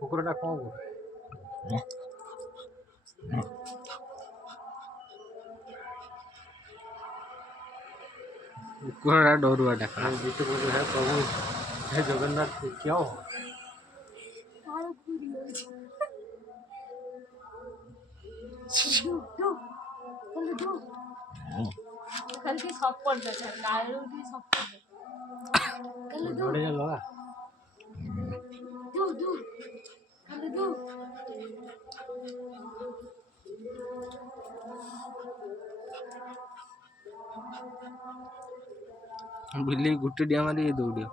କୁକୁରଟା କ'ଣ କରୁ କୁକୁରଟା ଡରୁଆ ଡାକ ପ୍ରଭୁ हे जगन्नाथ क्या हो कल के सपोर्ट दे लालू की सपोर्ट दे कल दो दो दो कल दो बिल्ली गुट्टी डिया मारी दौड़ियो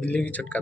बिल्ली की चटका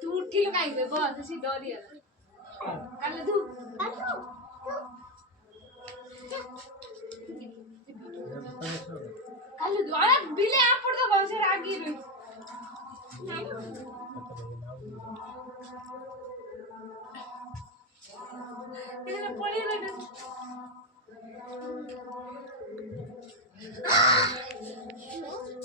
तू उठी लगाई दे बहुत सी डरी है कल दू अरे बिले आप तो बहुत से आगे रही इधर पड़ी रही